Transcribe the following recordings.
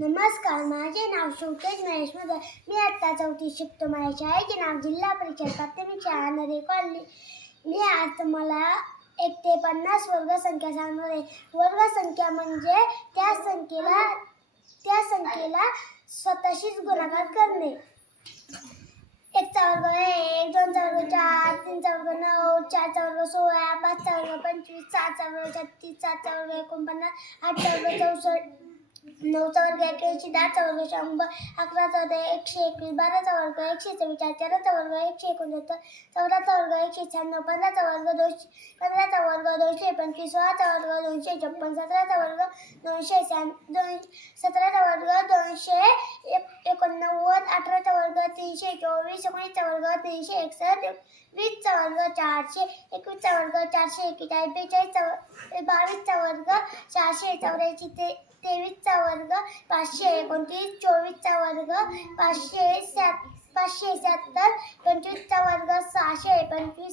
नमस्कार, माझे नाव शौकेश महेश मगर. मी आत्ता 4थीत शिकतो. माझ्या शाळेचे नाव जिल्हा परिषद प्राथमिक शाळा नरे कॉलनी. मी आज तुम्हाला 1 ते 50 वर्गसंख्या सांगणार आहे. वर्गसंख्या म्हणजे त्या संख्येला स्वतःशीच गुणाकार करणे. 1 चा वर्ग 1, 2 चा वर्ग 4, 3 चा वर्ग 9, 4 चा वर्ग 16, 5 चा वर्ग 25, 6 चा वर्ग 36, 7 चा वर्ग 49, 8 चा वर्ग 64, 9 चा वर्ग 81, 10 चा वर्ग 100, 11 चा वर्ग 121, 12 चा वर्ग 144, 13 चा वर्ग 169, 14 चा वर्ग 196, 15 चा वर्ग 200, 15 चा वर्ग 225, 16 चा वर्ग 256, 17 चा वर्ग 296, 17 चा वर्ग 289, 18 चा वर्ग 324, 19 चा वर्ग 361, 20 चा वर्ग 400, 21 चा वर्ग 441, 22 चा वर्ग 484, 23 चा वर्ग 529, 24 चा वर्ग 577, 25 चा वर्ग 625,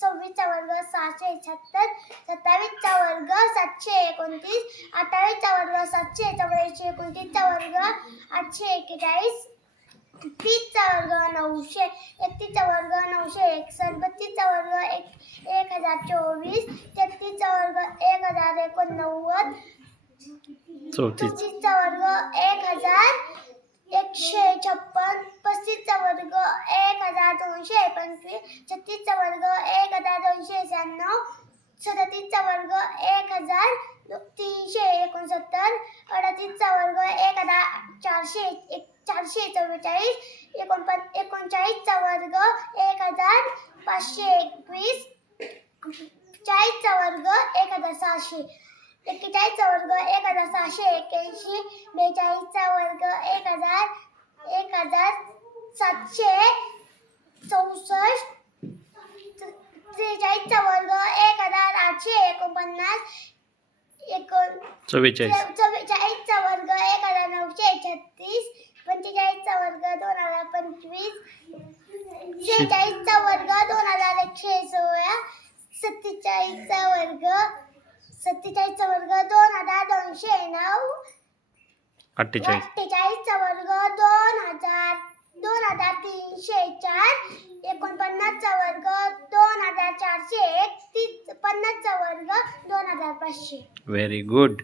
26 चा वर्ग 676, 27 चा वर्ग 729, 28 चा वर्ग 784, 29 चा वर्ग 841, 30 चा वर्ग 900, 31 चा वर्ग 961, 32 चा वर्ग 1024, 33 चा वर्ग 1089, 34 चा वर्ग 1156, 35 चा वर्ग 1225, 36 चा वर्ग 1296, 37 चा वर्ग 1369, 38 चा वर्ग 1444, 39 चा वर्ग 1521, 40 चा वर्ग 1600, 41 चा वर्ग 1681, 42 चा वर्ग 1764, 43 चा वर्ग 1849, 44 चा वर्ग 1936, 45 चा वर्ग 2025, 46 चा वर्ग 2116, 47 चा वर्ग 2209, 48 चा वर्ग 2304, 49 चा वर्ग 2401, 50 चा वर्ग 2500. Very good.